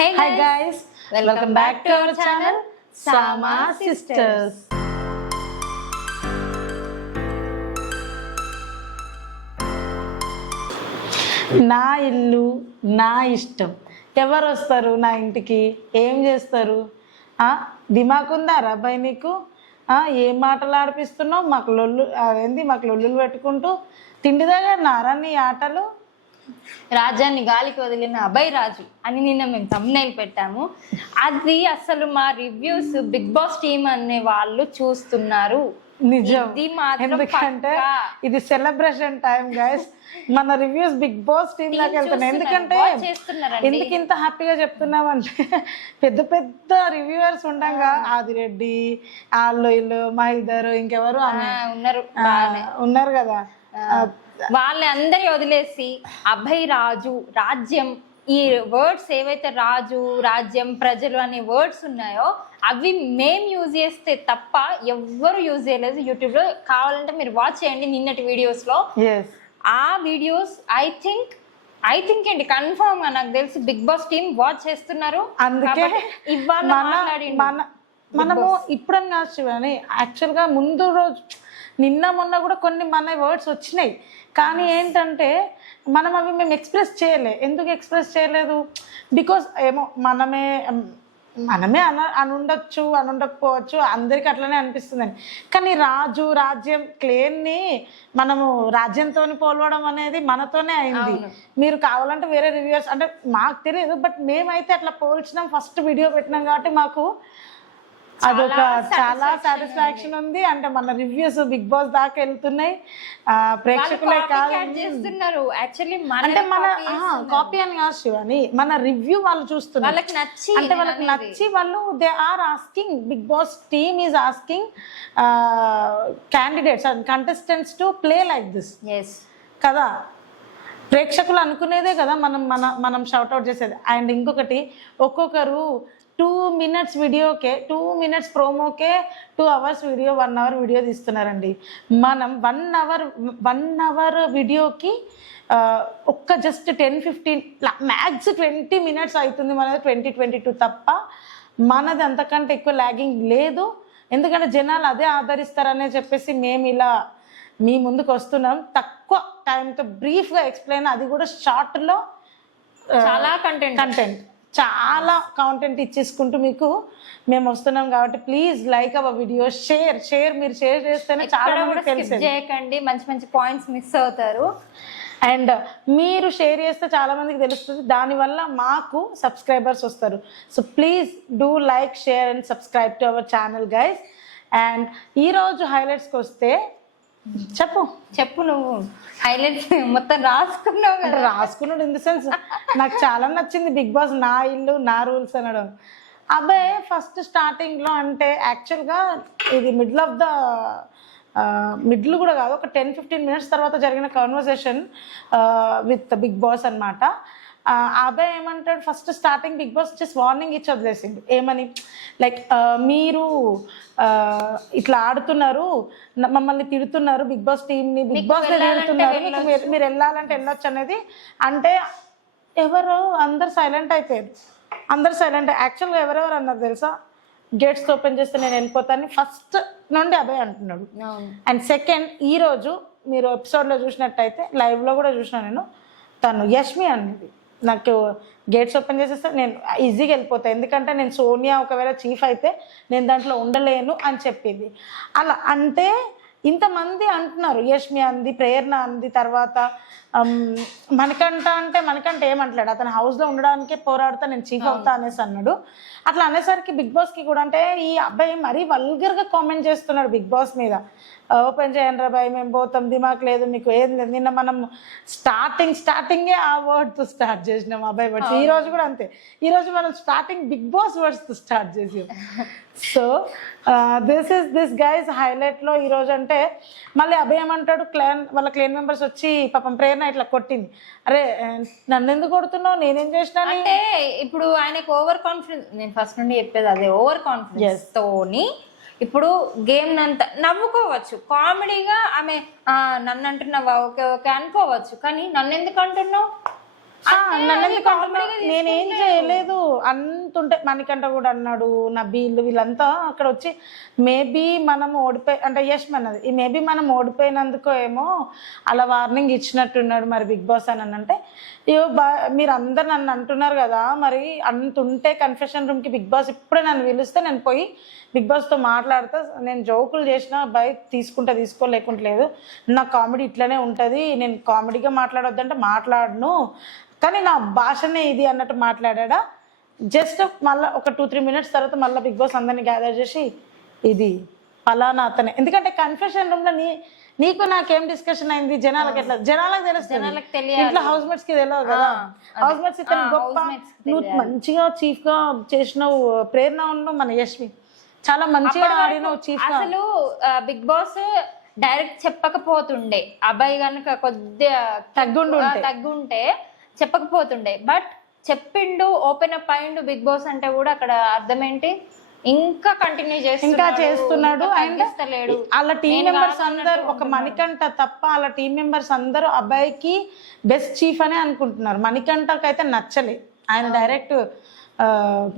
Hi guys, welcome back to our channel Sama Sisters. నా ఇల్లు నా ఇష్టం. ఎవరు వస్తారు నా ఇంటికి, ఏం చేస్తారు? దిమాకుందారా అబ్బాయి నీకు? ఏం మాటలు ఆడిపిస్తున్నావు? మాకు లొల్లులు పెట్టుకుంటూ తిండి దగ్గర నారా నీ ఆటలు. రాజ్యాన్ని గాలికి వదిలిన అభయ్ రాజు అని నిన్న మేము thumbnail పెట్టాము. అది అసలు మా రివ్యూస్ బిగ్ బాస్ టీమ్ అనే వాళ్ళు చూస్తున్నారు. నిజం, ఎందుకంటే ఇది సెలబ్రేషన్ టైం గైస్. మన రివ్యూస్ బిగ్ బాస్ టీమ్ దాకా వెళ్తున్నాయి. ఎందుకు ఇంత హ్యాపీగా చెప్తున్నామంటే పెద్ద పెద్ద రివ్యూవర్స్ ఉండగా ఆదిరెడ్డి, వాళ్ళు ఇల్లు, మహిదర్, ఇంకెవరు ఉన్నారు కదా, వాళ్ళందరి వదిలేసి అభయ్ రాజు, రాజ్యం, ఈ వర్డ్స్ ఏవైతే రాజు, రాజ్యం, ప్రజలు అనే వర్డ్స్ ఉన్నాయో అవి మేము యూజ్ చేస్తే తప్ప ఎవ్వరు యూజ్ చేయలేదు యూట్యూబ్ లో. కావాలంటే మీరు వాచ్ చేయండి నిన్నటి వీడియోస్ లో. ఆ వీడియోస్ ఐ థింక్ ఏంటి కన్ఫర్మ్ గా నాకు తెలిసి బిగ్ బాస్ టీమ్ వాచ్ చేస్తున్నారు. అందుకే మనము ఇప్పుడని కాదు కానీ యాక్చువల్ గా ముందు రోజు నిన్న మొన్న కూడా కొన్ని మన వర్డ్స్ వచ్చినాయి, కానీ ఏంటంటే మనం అవి మేము ఎక్స్ప్రెస్ చేయలే. ఎందుకు ఎక్స్ప్రెస్ చేయలేదు? బికాస్ ఏమో మనమే అనుండొచ్చు, అనుండకపోవచ్చు, అందరికి అట్లనే అనిపిస్తుందని. కానీ రాజు, రాజ్యం క్లేమ్ని మనము రాజ్యంతో పోలవడం అనేది మనతోనే అయింది. మీరు కావాలంటే వేరే రివ్యూవర్స్ అంటే మాకు తెలియదు, బట్ మేమైతే అట్లా పోల్చినాం. ఫస్ట్ వీడియో పెట్టినాం కాబట్టి మాకు అదొక చాలా సాటిస్ఫాక్షన్ ఉంది. అంటే మన రివ్యూస్ బిగ్ బాస్ దాకా వెళ్తున్నాయి. ప్రేక్షకులే కాదు, అంటే మన కాపీ అని కాదు అని మన రివ్యూ వాళ్ళు చూస్తున్నారు. అంటే వాళ్ళకి నచ్చి వాళ్ళు they are asking, Bigg Boss team is asking candidates and contestants to play like this కదా. ప్రేక్షకులు అనుకునేదే కదా మనం షౌట్అవుట్ చేసేది. అండ్ ఇంకొకటి, ఒక్కొక్కరు 2 minutes వీడియోకే, 2 minutes ప్రోమోకే 2 hours వీడియో, 1 hour వీడియో తీస్తున్నారండి. మనం 1 hour వీడియోకి ఒక్క జస్ట్ 10-15 మ్యాక్స్ 20 minutes అవుతుంది మనది. 20-22 తప్ప మనది అంతకంటే ఎక్కువ లాగింగ్ లేదు. ఎందుకంటే జనాలు అదే ఆదరిస్తారనే చెప్పేసి మేము ఇలా మీ ముందుకు వస్తున్నాం. తక్కువ టైంతో బ్రీఫ్గా ఎక్స్ప్లెయిన్, అది కూడా షార్ట్లో చాలా కంటెంట్ చాలా కాంటెంట్ ఇచ్చేసుకుంటూ మీకు మేము వస్తున్నాం. కాబట్టి please like our video, share మీరు షేర్ చేస్తేనే చాలా మంది తెలుసు. చేయకండి, మంచి మంచి పాయింట్స్ మిస్ అవుతారు. అండ్ మీరు షేర్ చేస్తే చాలా మందికి తెలుస్తుంది, దానివల్ల మాకు సబ్స్క్రైబర్స్ వస్తారు. So please do like, share and subscribe to our channel guys. And ఈరోజు హైలైట్స్కి వస్తే చెప్పు నువ్వు హైలైట్స్ మొత్తం రాసుకున్నావు కదా. రాసుకున్నాడు ఇన్ ద సెన్స్ నాకు చాలా నచ్చింది బిగ్ బాస్ నా ఇల్లు నా రూల్స్ అనడం. అబ్బాయి ఫస్ట్ స్టార్టింగ్లో అంటే యాక్చువల్గా ఇది మిడిల్ కూడా కాదు, ఒక 10-15 minutes తర్వాత జరిగిన కన్వర్సేషన్ విత్ బిగ్ బాస్ అనమాట. అబ్బాయి ఏమంటాడు, first starting Bigg Boss just warning ఇచ్చి వదిలేసిండు. ఏమని, లైక్ మీరు ఇట్లా ఆడుతున్నారు, మమ్మల్ని తిడుతున్నారు, బిగ్ బాస్ టీమ్ని, బిగ్ బాస్ తిడుతున్నారు, మీరు వెళ్ళాలంటే వెళ్ళొచ్చు అనేది. అంటే అందరు సైలెంట్ అయిపోయారు. యాక్చువల్గా ఎవరెవరు అన్నారు తెలుసా? గేట్స్ ఓపెన్ చేస్తే నేను వెళ్ళిపోతాను ఫస్ట్ నుండి అబ్బాయి అంటున్నాడు. అండ్ సెకండ్, ఈరోజు మీరు ఎపిసోడ్లో చూసినట్టయితే, లైవ్లో కూడా చూసిన నేను, తను యష్మి అనేది నాకు గేట్స్ ఓపెన్ చేసేస్తే నేను ఈజీగా వెళ్ళిపోతాను, ఎందుకంటే నేను సోనియా ఒకవేళ చీఫ్ అయితే నేను దాంట్లో ఉండలేను అని చెప్పింది. అలా అంటే ఇంతమంది అంటున్నారు. యష్మి అంది, ప్రేరణ అంది, తర్వాత మనకంట ఏమంటాడు, అతను హౌస్లో ఉండడానికే పోరాడుతా, నేను చీఫ్ అవుతా అనేసి అన్నాడు. అట్లా అనేసరికి బిగ్ బాస్కి కూడా, అంటే ఈ అబ్బాయి మరీ వల్గర్గా కామెంట్ చేస్తున్నాడు బిగ్ బాస్ మీద. ఓపెన్ చేయండి రా బాయ్, మేము పోతాం, దిమాక్ లేదు మీకు, ఏం లేదు. నిన్న మనం స్టార్టింగే ఆ వర్డ్తో స్టార్ట్ చేసినాం అబ్బాయి వర్డ్స్. ఈ రోజు కూడా అంతే, ఈరోజు మనం స్టార్టింగ్ బిగ్ బాస్ వర్డ్స్తో స్టార్ట్ చేసాం. సో దిస్ గైస్ హైలైట్లో ఈరోజు. అంటే మళ్ళీ అభయ్ ఏమంటాడు, వాళ్ళ క్లేన్ మెంబర్స్ వచ్చి పాపం ప్రేరణ ఇట్లా కొట్టింది. అరే నన్ను ఎందుకు కొడుతున్నావు, నేనేం చేసినా అంటే. ఇప్పుడు ఆయనకు ఓవర్ కాన్ఫిడెన్స్, నేను ఫస్ట్ నుండి చెప్పేది అదే, ఓవర్ కాన్ఫిడెన్స్ తోని ఇప్పుడు గేమ్ అంతా నవ్వుకోవచ్చు, కామెడీగా ఆమె నన్ను అంటున్నావా, ఓకే అనుకోవచ్చు, కానీ నన్ను ఎందుకు అంటున్నావు? నన్ను ఎందుకు అంటున్నావు? నేనేం చేయలేదు. అంతుంటే మణికంఠ కూడా అన్నాడు, నా వీళ్ళంతా అక్కడ వచ్చి మేబీ మనం అంటే యష్ మనది మేబీ మనం ఓడిపోయినందుకో ఏమో అలా వార్నింగ్ ఇచ్చినట్టున్నాడు మరి బిగ్ బాస్ అని అంటే, మీరు అందరు నన్ను అంటున్నారు కదా, మరి అంతుంటే కన్ఫెషన్ రూమ్కి బిగ్ బాస్ ఇప్పుడే నన్ను పిలిస్తే నేను పోయి బిగ్ బాస్తో మాట్లాడితే, నేను జోకులు చేసిన బైక్ తీసుకోలేకుండా లేదు, నా కామెడీ ఇట్లనే ఉంటుంది, నేను కామెడీగా మాట్లాడొద్దంటే మాట్లాడను, కానీ నా భాషనే ఇది అన్నట్టు మాట్లాడా. జస్ట్ మళ్ళీ ఒక 2-3 మినిట్స్ తర్వాత మళ్ళీ బిగ్ బాస్ అందరినీ గ్యాదర్ చేసి ఇది ఫలానా అతనే, ఎందుకంటే కన్ఫెషన్ రూమ్లో నీకు నాకేం డిస్కషన్ అయింది జనాలకు ఎట్లా, జనాలకు తెలుస్తుంది, ఇంట్లో హౌస్ మేట్స్ కి తెలియదు కదా. హౌస్ మేట్స్ ఇతను గొప్ప, నువ్వు మంచిగా చీఫ్ గా చేసినావు, ప్రేరణ ఉన్నావు, మన యశ్వి చాలా మంచిగా ఆడినావు చీఫ్ గా. అసలు బిగ్ బాస్ డైరెక్ట్ చెప్పకపోతుండే, అబ్బాయి కనుక కొద్దిగా తగ్గుంటే చెప్పకపోతుండే, బట్ చెప్పిండు, ఓపెన్ అప్ అయిండు బిగ్ బాస్ అంటే కూడా అక్కడ అర్థం ఏంటి, ఇంకా కంటిన్యూ చేస్తున్నాడు. అండ్ వాళ్ళ టీం మెంబర్స్ అందరు, ఒక మణికంఠ తప్ప వాళ్ళ టీం మెంబర్స్ అందరూ అబ్బాయికి బెస్ట్ చీఫ్ అనే అనుకుంటున్నారు. మణికంఠకి అయితే నచ్చలే, ఆయన డైరెక్ట్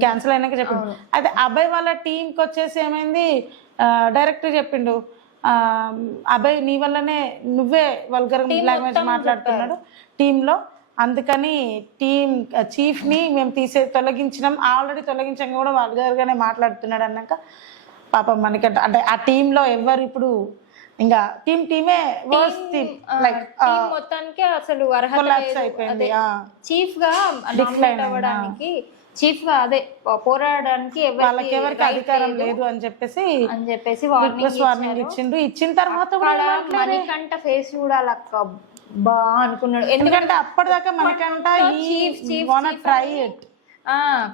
క్యాన్సిల్ అయినాక చెప్పిండు. అయితే అబ్బాయి వాళ్ళ టీంకి వచ్చేసి ఏమైంది, డైరెక్ట్ చెప్పిండు, అబ్బాయి నీ వల్లనే నువ్వే వల్గర్ లాంగ్వేజ్ మాట్లాడుతున్నాడు టీంలో, అందుకని చీఫ్ని మేము తొలగించినాం, ఆల్రెడీ తొలగించాం కూడా వల్గర్గానే మాట్లాడుతున్నాడు అన్నాక పాపం మనకంటే అంటే ఆ టీంలో ఎవరు ఇప్పుడు ఇంకా టీమే లైక్ మొత్తానికి అసలు అయిపోయింది. చీఫ్ గా అవ్వడానికి, చీఫ్ గా అదే పోరాడడానికి ఎవరికి అధికారం లేదు అని చెప్పేసి వార్నింగ్ ఇచ్చిండు. ఇచ్చిన తర్వాత మణికంఠ ఫేస్ కూడా బా అనుకున్నాడు, ఎందుకంటే అప్పటిదాకా మనకంట ట్రై ఇట్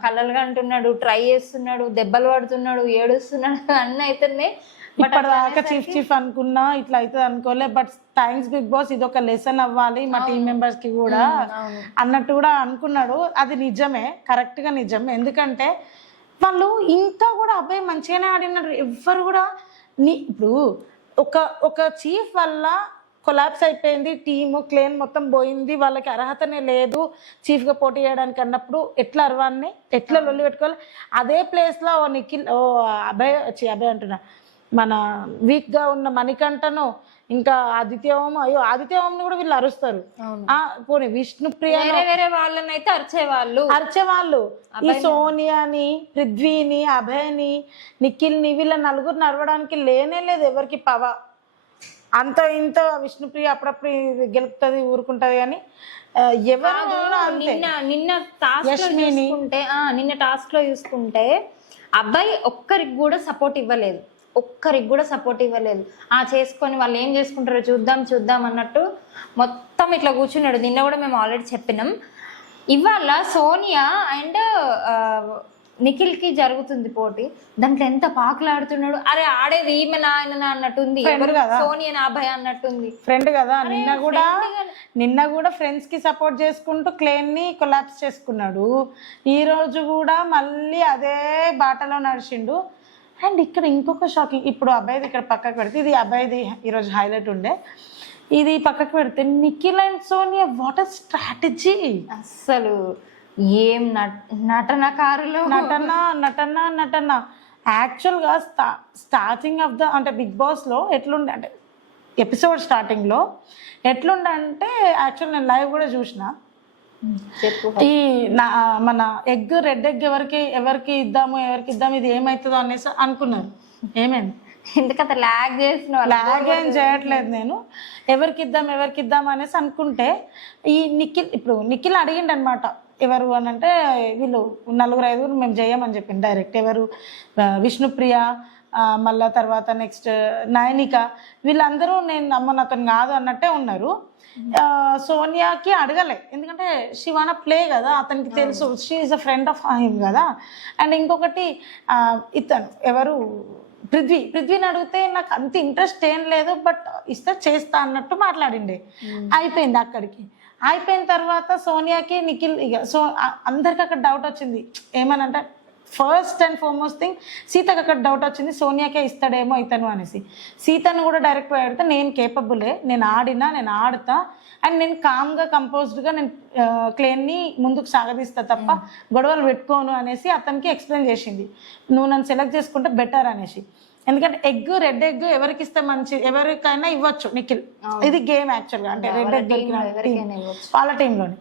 కలలుగా అంటున్నాడు, ట్రై చేస్తున్నాడు, దెబ్బలు పడుతున్నాడు, ఏడుస్తున్నాడు అన్నీ అవుతున్నాయి. ఇప్పటిదాకా చీఫ్ అనుకున్నా ఇట్లా అవుతుంది అనుకోలే, బట్ థ్యాంక్స్ బిగ్ బాస్, ఇది ఒక లెసన్ అవ్వాలి మా టీం మెంబర్స్ కి కూడా అన్నట్టు కూడా అనుకున్నాడు. అది నిజమే, కరెక్ట్ గా నిజమే, ఎందుకంటే వాళ్ళు ఇంకా కూడా అబ్బాయి మంచిగానే ఆడినారు. ఎవ్వరు కూడా ఇప్పుడు ఒక చీఫ్ వల్ల కొలాప్స్ అయిపోయింది టీము, క్లేన్ మొత్తం పోయింది, వాళ్ళకి అర్హతనే లేదు చీఫ్గా పోటీ చేయడానికి అన్నప్పుడు ఎట్లా అరవాన్ని, ఎట్లా లొల్లి పెట్టుకోవాలి. అదే ప్లేస్లో అభయ్ అంటున్నా, మన వీక్గా ఉన్న మణికంఠను ఇంకా ఆదిత్య ఓంని కూడా వీళ్ళు అరుస్తారు. పోనీ విష్ణుప్రియ వేరే వాళ్ళని అయితే అరిచేవాళ్ళు ఈ సోనియాని, పృథ్వీని, అభయ్ని, నిఖిల్ని, వీళ్ళ నలుగురిని అరవడానికి లేనే లేదు ఎవరికి పవ. అంత ఇంత విష్ణుప్రియ అప్పుడప్పుడు గెలుపుతుంది, ఊరుకుంటది, కానీ నిన్న టాస్క్ లో చూసుకుంటే అబ్బాయి ఒక్కరికి కూడా సపోర్ట్ ఇవ్వలేదు, చేసుకొని వాళ్ళు ఏం చేసుకుంటారో చూద్దాం అన్నట్టు మొత్తం ఇట్లా కూర్చున్నాడు. నిన్న కూడా మేము ఆల్రెడీ చెప్పినాం. ఇవాళ సోనియా అండ్ నిఖిల్ కి జరుగుతుంది పోటీ, దాంట్లో ఎంత పాకులాడుతున్నాడు. అరే ఆడేది ఈమె నాయన అన్నట్టుంది, సోనియా నా అబ్బాయి అన్నట్టుంది, ఫ్రెండ్ కదా. నిన్న కూడా ఫ్రెండ్స్ కి సపోర్ట్ చేసుకుంటూ క్లేన్ ని కొలాప్స్ చేసుకున్నాడు. ఈ రోజు కూడా మళ్ళీ అదే బాటలో నడిచిండు. అండ్ ఇక్కడ ఇంకొక షాకింగ్, ఇప్పుడు అబ్బాయిది ఇక్కడ పక్కకు పెడితే, ఇది అబ్బాయిది ఈరోజు హైలైట్ ఉండే, ఇది పక్కకు పెడితే Nikhil and Sonia what a strategy. అస్సలు ఏం నటనకారులు, నటన యాక్చువల్గా స్టార్టింగ్ ఆఫ్ ద అంటే బిగ్ బాస్లో ఎట్లుండే అంటే ఎపిసోడ్ స్టార్టింగ్లో ఎట్లుండే అంటే, యాక్చువల్ నేను లైవ్ కూడా చూసిన, ఈ మన రెడ్ ఎగ్ ఎవరికి ఇద్దాము ఇది ఏమవుతుందో అనేసి అనుకున్నారు. ఏమైంది, ఎందుకంటే లాగ్ ఏం చేయట్లేదు నేను, ఎవరికి ఇద్దాం అనేసి అనుకుంటే ఈ నిఖిల్ అడిగిండు అనమాట, ఎవరు అని అంటే వీళ్ళు 4-5 మేము చేయమని చెప్పింది డైరెక్ట్. ఎవరు, విష్ణుప్రియ, మళ్ళా తర్వాత నెక్స్ట్ నయనిక, వీళ్ళందరూ నేను నమ్మను అతను కాదు అన్నట్టే ఉన్నారు. సోనియాకి అడగలే, ఎందుకంటే షీ వాంట్ ప్లే కదా, అతనికి తెలుసు she is a friend of him కదా. అండ్ ఇంకొకటి ఇతను ఎవరు, పృథ్వీని అడిగితే నాకు అంత ఇంట్రెస్ట్ ఏం లేదు, బట్ ఇస్తే చేస్తా అన్నట్టు మాట్లాడిండే. అయిపోయింది అక్కడికి. అయిపోయిన తర్వాత సోనియాకి నిఖిల్ అందరికి అక్కడ డౌట్ వచ్చింది, ఏమనంటే ఫస్ట్ అండ్ ఫార్మోస్ట్ థింగ్ సీతకు అక్కడ డౌట్ వచ్చింది, సోనియాకే ఇస్తాడేమో ఇతను అనేసి. సీతను కూడా డైరెక్ట్ పెడితే నేను కేపబులే, నేను ఆడుతా అండ్ నేను కామ్గా కంపోజ్డ్గా నేను క్లెయిన్ని ముందుకు సాగదీస్తా తప్ప గొడవలు పెట్టుకోను అనేసి అతనికి ఎక్స్ప్లెయిన్ చేసింది. నువ్వు నన్ను సెలెక్ట్ చేసుకుంటే బెటర్ అనేసి. ఎందుకంటే రెడ్ ఎగ్ ఎవరికి ఇస్తే మంచి, ఎవరికైనా ఇవ్వచ్చు నిఖిల్, ఇది గేమ్ యాక్చువల్గా. అంటే రెడ్ ఎగ్ వాళ్ళ టీంలోని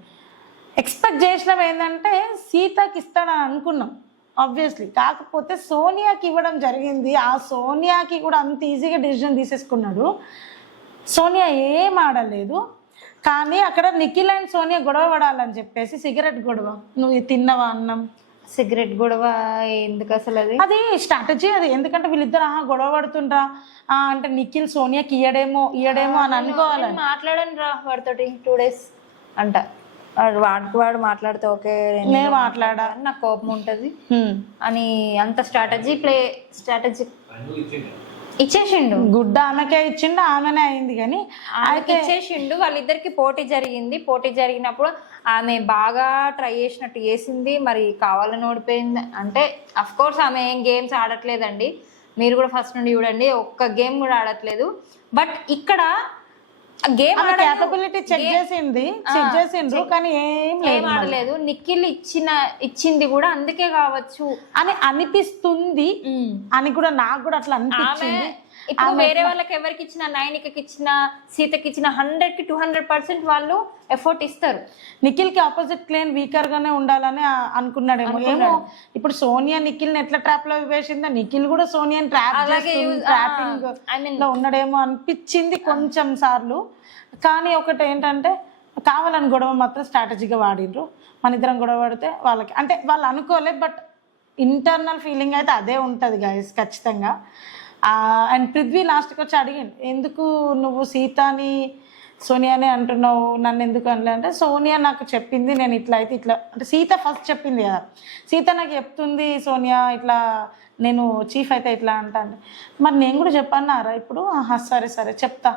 ఎక్స్పెక్ట్ చేసినాం ఏంటంటే సీతకి ఇస్తాడని అనుకున్నాం ఆబ్వియస్లీ. కాకపోతే సోనియాకి ఇవ్వడం జరిగింది. ఆ సోనియాకి కూడా అంత ఈజీగా డిసిజన్ తీసేసుకున్నాడు. సోనియా ఏం ఆడలేదు, కానీ అక్కడ నిఖిల్ అండ్ సోనియా గొడవ పడాలని చెప్పేసి సిగరెట్ గొడవ, నువ్వు తిన్నవా అన్నం, సిగరెట్ గొడవ ఎందుకు అసలు? అది స్ట్రాటజీ అది. ఎందుకంటే వీళ్ళిద్దరు గొడవ పడుతుండ్రా అంటే నిఖిల్ సోనియాకి ఇయ్యడేమో అని అనుకోవాలని. మాట్లాడని రా వాడితోటి 2 days అంట, వాడు మాట్లాడితే ఓకే నేను మాట్లాడా, నాకు కోపం ఉంటది అని అంత స్ట్రాటజీ ఇచ్చేసిండు. గుడ్డ ఆమెకే ఇచ్చిండు, ఆమెనే అయింది. కానీ అయితే ఇచ్చేసిండు. వాళ్ళిద్దరికి పోటీ జరిగింది. పోటీ జరిగినప్పుడు ఆమె బాగా ట్రై చేసినట్టు చేసింది, మరి కావాలని ఓడిపోయింది. అంటే అఫ్ కోర్స్ ఆమె ఏం గేమ్స్ ఆడట్లేదండి, మీరు కూడా ఫస్ట్ నుండి చూడండి, ఒక్క గేమ్ కూడా ఆడట్లేదు. బట్ ఇక్కడ గేమ్ క్యాపబిలిటీ చెక్ చేసిండ్రు కానీ ఏం ఆడలేదు. నిఖిల్ ఇచ్చింది కూడా అందుకే కావచ్చు అని అనిపిస్తుంది అని కూడా నాకు కూడా అట్లా అనిపించింది. ఇప్పుడు వేరే వాళ్ళకి ఎవరికి ఇచ్చిన, నైనికకి ఇచ్చిన, సీతకి ఇచ్చిన 100కి 200% వాళ్ళు ఎఫర్ట్ ఇస్తారు. నిఖిల్ కి ఆపోజిట్ క్లెయిన్ వీకర్ గానే ఉండాలని అనుకున్నాడేమో. ఏమో ఇప్పుడు సోనియా నిఖిల్ ని ఎట్లా ట్రాప్ లో వేసిందా, నిఖిల్ కూడా సోనియాని ట్రాపింగ్ లో ఉన్నాడేమో అనిపించింది కొంచెం సార్లు. కానీ ఒకటి ఏంటంటే కావాలని గొడవ మాత్రం స్ట్రాటజీగా వాడిండ్రు. మన ఇద్దరం గొడవ పడితే వాళ్ళకి అంటే వాళ్ళు అనుకోలే, బట్ ఇంటర్నల్ ఫీలింగ్ అయితే అదే ఉంటుంది గాయస్ ఖచ్చితంగా. అండ్ పృథ్వీ లాస్ట్కి వచ్చి అడిగిండు, ఎందుకు నువ్వు సీతాని సోనియానే అంటున్నావు, నన్ను ఎందుకు అనలే అంటే, సోనియా నాకు చెప్పింది నేను ఇట్లా అయితే ఇట్లా అంటే సీత ఫస్ట్ చెప్పింది కదా, సీత నాకు చెప్తుంది సోనియా ఇట్లా నేను చీఫ్ అయితే ఇట్లా అంటే మరి నేను కూడా చెప్పన్నారా ఇప్పుడు, సరే చెప్తా,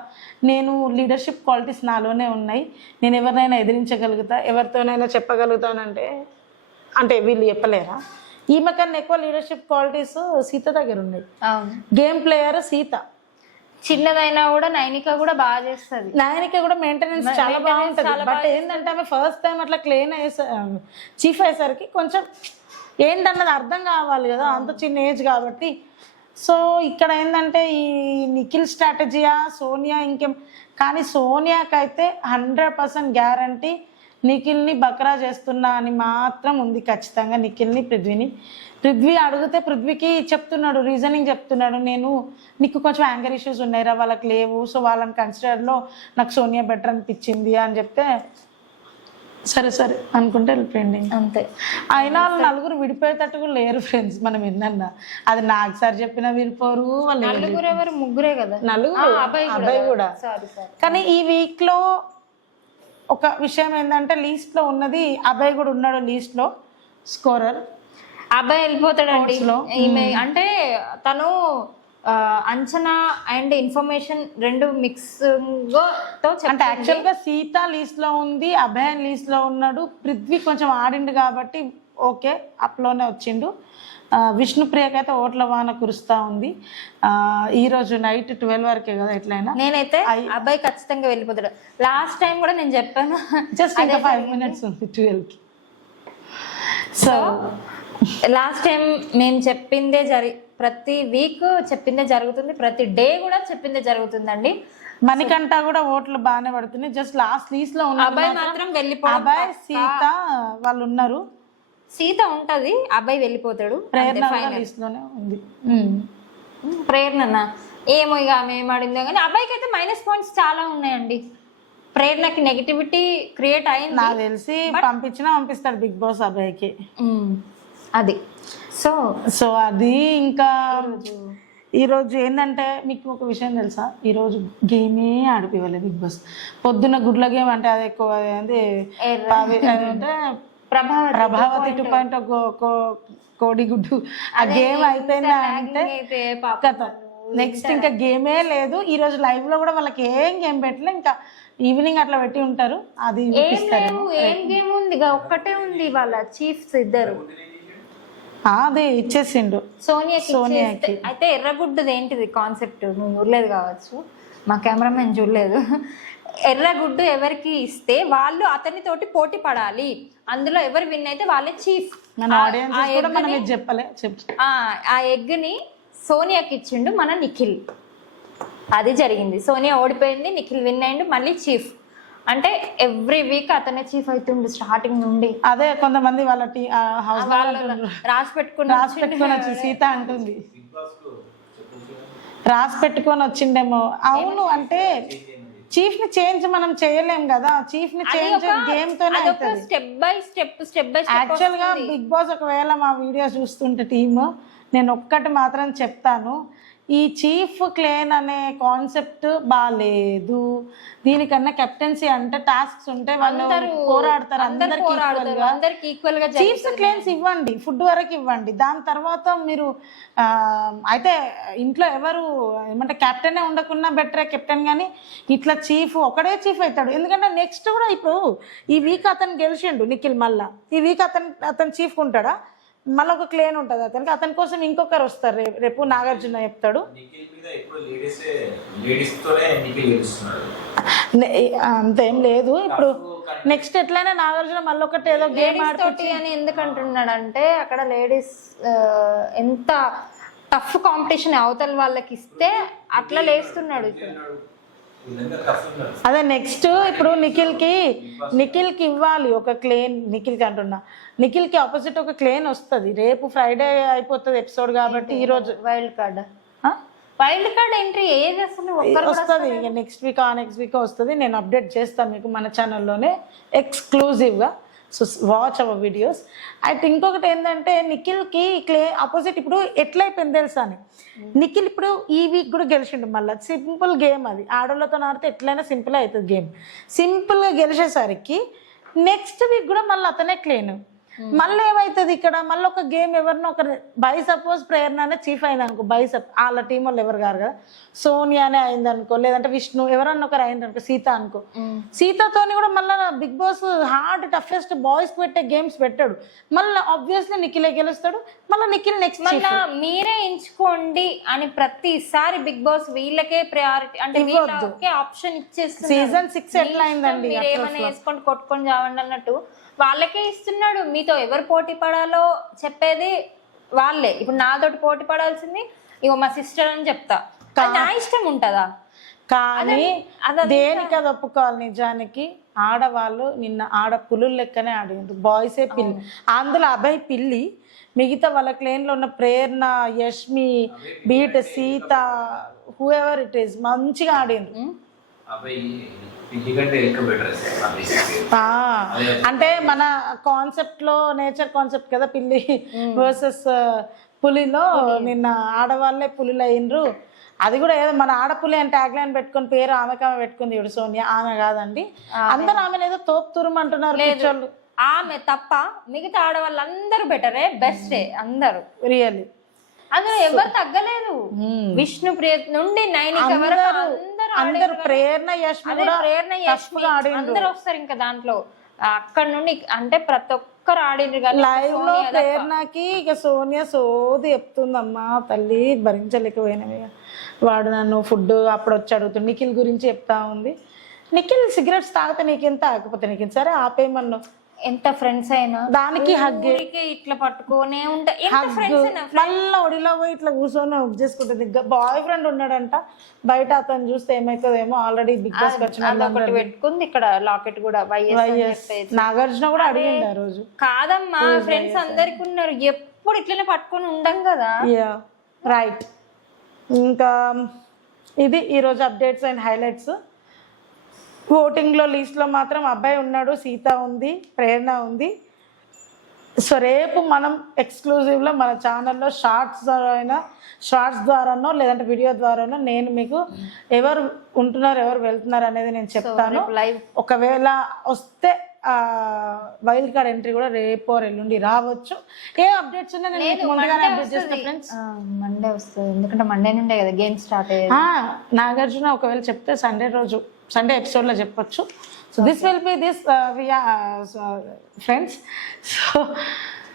నేను లీడర్షిప్ క్వాలిటీస్ నాలోనే ఉన్నాయి, నేను ఎవరినైనా ఎదిరించగలుగుతా, ఎవరితోనైనా చెప్పగలుగుతానంటే అంటే వీళ్ళు చెప్పలేరా? ఈమె కన్నా ఎక్కువ లీడర్షిప్ క్వాలిటీస్ సీత దగ్గర ఉన్నాయి. గేమ్ ప్లేయర్ సీత, చిన్నదైనా కూడా నైనిక కూడా బాగా చేస్తుంది. నైనిక కూడా మెయింటెనెన్స్ చాలా బాగుంటుంది. బట్ ఏంటంటే ఆమె ఫస్ట్ టైం అట్లా క్లీన్ చీఫ్ అయ్యేసరికి కొంచెం ఏంటన్నది అర్థం కావాలి కదా, అంత చిన్న ఏజ్ కాబట్టి. సో ఇక్కడ ఏంటంటే ఈ నిఖిల్ స్ట్రాటజీయా సోనియా ఇంకేం, కానీ సోనియాకైతే 100% గ్యారంటీ నిఖిల్ని బక్రా చేస్తున్నా అని మాత్రం ఉంది ఖచ్చితంగా. నిఖిల్ని పృథ్వీ అడిగితే పృథ్వీకి చెప్తున్నాడు, రీజనింగ్ చెప్తున్నాడు, నీకు కొంచెం యాంగర్ ఇష్యూస్ ఉన్నాయిరా, వాళ్ళకి లేవు, సో వాళ్ళని కన్సిడర్లో నాకు సోనియా బెటర్ అనిపించింది అని చెప్తే సరే అనుకుంటే వెళ్ళిపోయింది అంతే. అయినా వాళ్ళు నలుగురు విడిపోయేటట్టు కూడా లేరు ఫ్రెండ్స్. మనం ఏందన్నా అది నాకు సార్ చెప్పినా విడిపోరు వాళ్ళు. ఎవరు ముగ్గురే కదా, నలుగురు, అబ్బాయి కూడా. కానీ ఈ వీక్లో ఒక విషయం ఏంటంటే లీస్ట్లో ఉన్నది అబ్బాయి కూడా ఉన్నాడు, లీస్ట్లో స్కోరర్. అబ్బాయి వెళ్ళిపోతాడండి. ఈమె అంటే తను అంచనా అండ్ ఇన్ఫర్మేషన్ రెండు మిక్స్ అంటే యాక్చువల్గా సీత లీస్ట్లో ఉంది, అభయ్ లీస్ట్లో ఉన్నాడు, పృథ్వీ కొంచెం ఆడిండు కాబట్టి ఓకే అప్లోనే వచ్చిండు. విష్ణుప్రియకైతే ఓట్ల వాన కురుస్తూ ఉంది. ఈరోజు నైట్ 12 వరకే కదా ఎట్లయినా. నేనైతే అబ్బాయి ఖచ్చితంగా వెళ్ళిపోతాడు. లాస్ట్ టైం కూడా నేను చెప్పాను, జస్ట్ ఇంకా 5 minutes ఉంది 12కి. సో లాస్ట్ టైం మేము చెప్పిందే ప్రతి వీక్ చెప్పిందే జరుగుతుంది, ప్రతి డే కూడా చెప్పిందే జరుగుతుందండి. మణికంఠ కూడా ఓట్లు బాగానే పడుతున్నాయి. జస్ట్ లాస్ట్ లీస్ట్ లో ఉన్న అబ్బాయి మాత్రం వెళ్ళిపోతాడు. అబ్బాయి సీత వాళ్ళు ఉన్నారు, సీత ఉంటది, అబ్బాయి వెళ్ళిపోతాడు. ప్రేరణ లీస్ట్ లోనే ఉంది. ప్రేరణ ఏమో ఇక ఆమె ఏమాడిందో కానీ అబ్బాయికి అయితే -points చాలా ఉన్నాయండి. ప్రేరణకి నెగిటివిటీ క్రియేట్ అయింది నాకు తెలిసి. పంపిస్తాడు బిగ్ బాస్ అబ్బాయికి అది. సో అది ఇంకా ఈరోజు ఏంటంటే మీకు ఒక విషయం తెలుసా, ఈరోజు గేమే ఆడిపివ్వలేదు బిగ్ బాస్. పొద్దున్న గుడ్ల గేమ్ అంటే అది ఎక్కువ అంటే ప్రభావతి 2.0 కోడిగుడ్డు ఆ గేమ్ అయిపోయిందా అంటే కథ. నెక్స్ట్ ఇంకా గేమే లేదు. ఈరోజు లైవ్ లో కూడా వాళ్ళకి ఏం గేమ్ పెట్టలే, ఇంకా ఈవినింగ్ అట్లా పెట్టి ఉంటారు. అది ఏం గేమ్ ఉంది, ఒక్కటే ఉంది వాళ్ళ చీఫ్స్ ఇద్దరు. అది ఇచ్చేసిండు సోనియాకి సోనియాకి. ఇచ్చేస్తే- అయితే ఎర్రగుడ్డుది ఏంటిది కాన్సెప్ట్ నువ్వు చూడలేదు కావచ్చు, మా కెమెరామెన్ చూడలేదు. ఎర్రగుడ్డు ఎవరికి ఇస్తే వాళ్ళు అతని తోటి పోటీ పడాలి, అందులో ఎవరు విన్ అయితే వాళ్ళే చీఫ్. మన ఆడియన్స్ కూడా మనం ఇది చెప్పలే చెప్పు. ఆ ఎగ్ ని సోనియాకి ఇచ్చిండు మన నిఖిల్, అది జరిగింది. సోనియా ఓడిపోయింది, నిఖిల్ విన్ అయిండు, మళ్ళీ చీఫ్. అంటే ఎవ్రీ వీక్ అతనే చీఫ్ అవుతుండు స్టార్టింగ్ నుండి. అదే కొంతమంది వాళ్ళ హౌస్ వాళ్ళు రాసి పెట్టుకుని వచ్చి సీత అంటుంది రాసి పెట్టుకొని వచ్చిండేమో. అవును, అంటే చీఫ్ ని చేంజ్ మనం చేయలేం కదా, చీఫ్ ని చేంజ్ గేమ్ తోనే అవుతుంది. స్టెప్ బై స్టెప్ యాక్చువల్ గా బిగ్ బాస్ ఒకవేళ మా వీడియో చూస్తుంటే టీమ్, నేను ఒక్కటి మాత్రం చెప్తాను, ఈ చీఫ్ క్లేన్ అనే కాన్సెప్ట్ బాగాలేదు. దీనికన్నా కెప్టెన్సీ అంటే టాస్క్స్ ఉంటే వాళ్ళు పోరాడతారు, అందరికి ఈక్వల్ గా. చీఫ్స్ క్లేన్స్ ఇవ్వండి, ఫుడ్ వరకు ఇవ్వండి, దాని తర్వాత మీరు అయితే ఇంట్లో ఎవరు ఏమంటే కెప్టెనే ఉండకున్నా బెటరే కెప్టెన్, కానీ ఇట్లా చీఫ్ ఒకడే చీఫ్ అవుతాడు. ఎందుకంటే నెక్స్ట్ కూడా ఇప్పుడు ఈ వీక్ అతను గెలిచిండు నిఖిల్, మళ్ళా ఈ వీక్ అతను చీఫ్ ఉంటాడా, మళ్ళీ ఒక క్లేన్ ఉంటుంది అతనికి, అతని కోసం ఇంకొకరు వస్తారు. రేపు నాగార్జున చెప్తాడు. అంతేం లేదు, ఇప్పుడు నెక్స్ట్ ఎట్లయినా నాగార్జున మళ్ళీ ఒకటి ఏదో గేమ్ ఆడుతోటి అని ఎందుకు అంటున్నాడు అంటే, అక్కడ లేడీస్ ఎంత టఫ్ కాంపిటీషన్ అవతల వాళ్ళకి ఇస్తే అట్లా లేస్తున్నాడు. అదే నెక్స్ట్ ఇప్పుడు నిఖిల్కి ఇవ్వాలి ఒక క్లేన్. నిఖిల్కి అంటున్నా, నిఖిల్కి ఆపోజిట్ ఒక క్లేన్ వస్తుంది. రేపు ఫ్రైడే అయిపోతుంది ఎపిసోడ్ కాబట్టి ఈ రోజు వైల్డ్ కార్డ్ ఎంట్రీ ఏది అసలు వస్తుంది. ఇక నెక్స్ట్ వీక్ వస్తుంది. నేను అప్డేట్ చేస్తాను మీకు మన ఛానల్లోనే ఎక్స్క్లూజివ్గా. So watch our videos. అయితే ఇంకొకటి ఏంటంటే, నిఖిల్కి ఆపోజిట్ ఇప్పుడు ఎట్లయిపోయింది తెలుసా అని, నిఖిల్ ఇప్పుడు ఈ వీక్ కూడా గెలిచిండు. మళ్ళీ సింపుల్ గేమ్ అది, ఆడోళ్ళతో ఆడితే ఎట్లయినా సింపుల్ అవుతుంది గేమ్. సింపుల్గా గెలిచేసరికి నెక్స్ట్ వీక్ కూడా మళ్ళీ అతనే క్లీన్. మళ్ళీ ఏమవుతుంది ఇక్కడ, మళ్ళీ ఒక గేమ్ ఎవరినో ఒకరు బై సపోజ్ ప్రేరణనే చీఫ్ అయింది అనుకో, వాళ్ళ టీం వాళ్ళు ఎవరు కారు కదా, సోనియానే అయింది అనుకో, లేదంటే విష్ణు ఎవరన్నా ఒకరు అయింది అనుకో, సీత అనుకో, సీతతోని కూడా మళ్ళీ Bigg Boss hard toughest boys కి పెట్టే గేమ్స్ పెట్టాడు. మళ్ళీ ఆబ్వియస్లీ నిఖిలే గెలుస్తాడు. మళ్ళీ నిఖిల్ నెక్స్ట్ మళ్ళీ మీరే ఎంచుకోండి అని ప్రతిసారి బిగ్ బాస్ వీళ్ళకే ప్రయారిటీ, అంటే వీళ్ళకే ఆప్షన్ ఇచ్చేస్తుంది. సీజన్ 6 ఎట్లా అయిందండి, మీరు ఏమైనా వేసుకొని కొట్టుకొని చావండి అన్నట్టు వాళ్ళకే ఇస్తున్నాడు. మీతో ఎవరు పోటీ పడాలో చెప్పేది వాళ్ళే. ఇప్పుడు నాతోటి పోటీ పడాల్సింది ఇగో మా సిస్టర్ అని చెప్తా, నా ఇష్టం ఉంటుందా? కానీ దేనికి అది ఒప్పుకోవాలి, నిజానికి ఆడవాళ్ళు నిన్న పులుల లెక్కనే ఆడింది, బాయ్సే పిల్లి. అందులో అభయ్ పిల్లి, మిగతా వాళ్ళ క్లేన్లో ఉన్న ప్రేరణ, యష్మి, బీట్, Seetha, whoever it is మంచిగా ఆడిండ్రు. అంటే మన కాన్సెప్ట్ లో నేచర్ కాన్సెప్ట్ కదా, పిల్లి వర్సెస్ పులిలో నిన్న ఆడవాళ్ళే పులులు అయ్యిండ్రు. అది కూడా ఏదో మన ఆడపులి అని ట్యాగ్ లైన్ పెట్టుకుని పేరు ఆమె పెట్టుకుంది ఇప్పుడు సోనియా. ఆమె కాదండి, అందరూ ఆమెను ఏదో తోపు తురుము అంటున్నారు. ఆమె తప్ప మిగతా ఆడవాళ్ళందరూ బెటరే, బెస్టే అందరూ, రియల్లీ అందులో ఎవరు తగ్గలేదు. విష్ణు ప్రియ నుండి నైనిక వరకు అందరూ ప్రేరణ, యష్మి అందరూ వస్తారు. ఇంకా దాంట్లో అక్కడ నుండి అంటే ప్రతి ఒక్కరు ఆడిండ్రు. లైవ్ లో ప్రేరణకి ఇక సోనియా సోది చెప్తుందమ్మా తల్లి, భరించలేకపోయినవి. వాడు నన్ను ఫుడ్ అప్పుడు వచ్చి అడుగుతుంది, నిఖిల్ గురించి చెప్తా ఉంది. నిఖిల్ సిగరెట్స్ తాగితే నీకెంత, ఆకపోతే నీకెంత, సరే ఆపేయమన్నావు. ఎంత ఫ్రెండ్స్ అయినా దానికి ఇట్లా పట్టుకోనే ఉంటాయి. మళ్ళీ ఒడిలో పోయి ఇట్లా కూర్చొని హగ్ చేసుకుంటుంది. బాయ్ ఫ్రెండ్ ఉన్నాడంట బయట, అతను చూస్తే ఏమైతుందేమో. ఆల్రెడీ బిగ్ బాస్ ఒకటి పెట్టుకుంది ఇక్కడ లాకెట్ కూడా. నాగార్జున కూడా అడిగింది ఆ రోజు. కాదమ్మా, ఫ్రెండ్స్ అందరికి ఉన్నారు, ఎప్పుడు ఇట్లనే పట్టుకొని ఉండం కదా. రైట్. ఇంకా ఇది ఈరోజు అప్డేట్స్ అండ్ హైలైట్స్. ఓటింగ్లో లీస్ట్లో మాత్రం అబ్బాయి ఉన్నాడు, సీత ఉంది, ప్రేరణ ఉంది. సో రేపు మనం ఎక్స్క్లూజివ్లో మన ఛానల్లో షార్ట్స్ ద్వారానో లేదంటే వీడియో ద్వారానో నేను మీకు ఎవరు ఉంటున్నారు ఎవరు వెళ్తున్నారు అనేది నేను చెప్తాను. ఒకవేళ వస్తే వైల్డ్ కార్డ్ ఎంట్రీ కూడా రేపో ఎల్లుండి రావచ్చు. ఏ అప్డేట్స్ ఉన్నా నేను ముందుగానే అప్డేట్ చేస్తాను ఫ్రెండ్స్. మండే వస్తుంది, ఎందుకంటే మండే నుండే కదా గేమ్ స్టార్ట్ అయ్యేది. నాగార్జున ఒకవేళ చెప్తే సండే ఎపిసోడ్లో చెప్పొచ్చు. So this will be this friends. So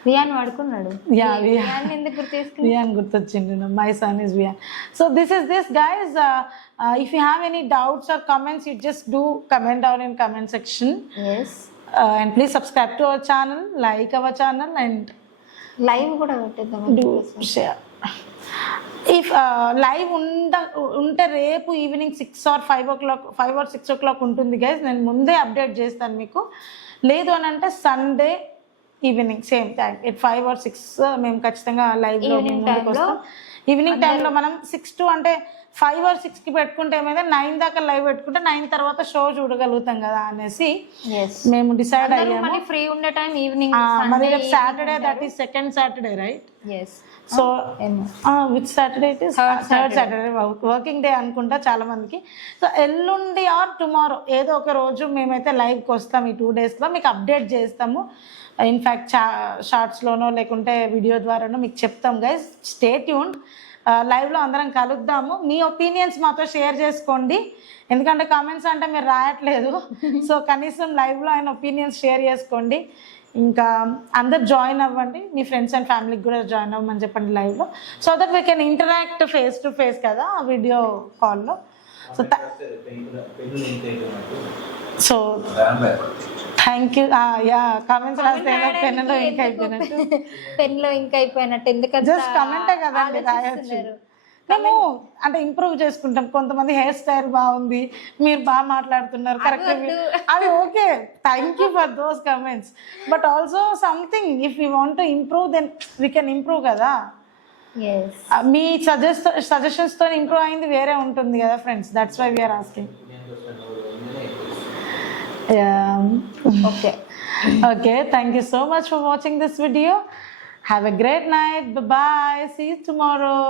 Vian వాడుకున్నాడు. Yeah, వియాన్ ఎందుకు గుర్తు చేసుకున్నాడు? Vian గుర్తొచ్చిండు. My son is Vian. So this is this guys. If you have any doubts or comments, you just do comment down in comment section. Yes. And please subscribe to our channel, like our channel, and live కూడా పెట్టేద్దాం. do share. If live ఉంటే రేపు evening 6 or 5 o'clock 5 or 6 o'clock ఉంటుంది guys. నేను ముందే update చేస్తాను మీకు. లేదు అని అంటే Sunday evening same time 5 or 6 మేము ఖచ్చితంగా లైవ్లో ముందుకు వస్తాం. ఈవినింగ్ టైంలో మనం 6 to అంటే 5 or 6కి పెట్టుకుంటే ఏమైనా 9 దాకా లైవ్ పెట్టుకుంటే 9 తర్వాత షో చూడగలుగుతాం కదా అనేసి మేము డిసైడ్ అయ్యాము. ఫ్రీ ఉండే టైం ఈవినింగ్. మరి రేపు Saturday, that is second Saturday, right? So which Saturday it is? Third Saturday, working day అనుకుంటా చాలా మందికి. సో ఎల్లుండి ఆర్ టుమారో ఏదో ఒక రోజు మేమైతే లైవ్కి వస్తాం. ఈ 2 daysలో మీకు అప్డేట్ చేస్తాము. ఇన్ఫ్యాక్ట్ షార్ట్స్లోనో లేకుంటే వీడియో ద్వారానో మీకు చెప్తాం గైస్. Stay tuned. లైవ్లో అందరం కలుద్దాము. మీ ఒపీనియన్స్ మాతో షేర్ చేసుకోండి. ఎందుకంటే కామెంట్స్ అంటే మీరు రాయట్లేదు. సో కనీసం లైవ్లో ఆయన ఒపీనియన్స్ షేర్ చేసుకోండి. ఇంకా అందరు జాయిన్ అవ్వండి. మీ ఫ్రెండ్స్ అండ్ ఫ్యామిలీకి కూడా జాయిన్ అవ్వమని చెప్పండి లైవ్లో. So that we can interact face to face కదా వీడియో కాల్లో. So thank you. Yeah comments రాస్తే పెన్లో ఇంకా అయిపోయినట్టు. పెన్లో ఇంకా అయిపోయినట్టు. ఎందుకంటే జస్ట్ కమెంటే కదండి రాయొచ్చు. మేము అంటే ఇంప్రూవ్ చేసుకుంటాం. కొంతమంది హెయిర్ స్టైల్ బాగుంది, మీరు బాగా మాట్లాడుతున్నారు, కరెక్ట్, అది okay. Thank you for those comments. But also something if you want to improve then we can improve కదా. మీ సజెషన్స్ తో ఇంప్రూవ్ అయింది వేరే ఉంటుంది కదా friends. That's why we're asking. Okay, thank you so much for watching this video. Have a great night. Bye bye. See you tomorrow.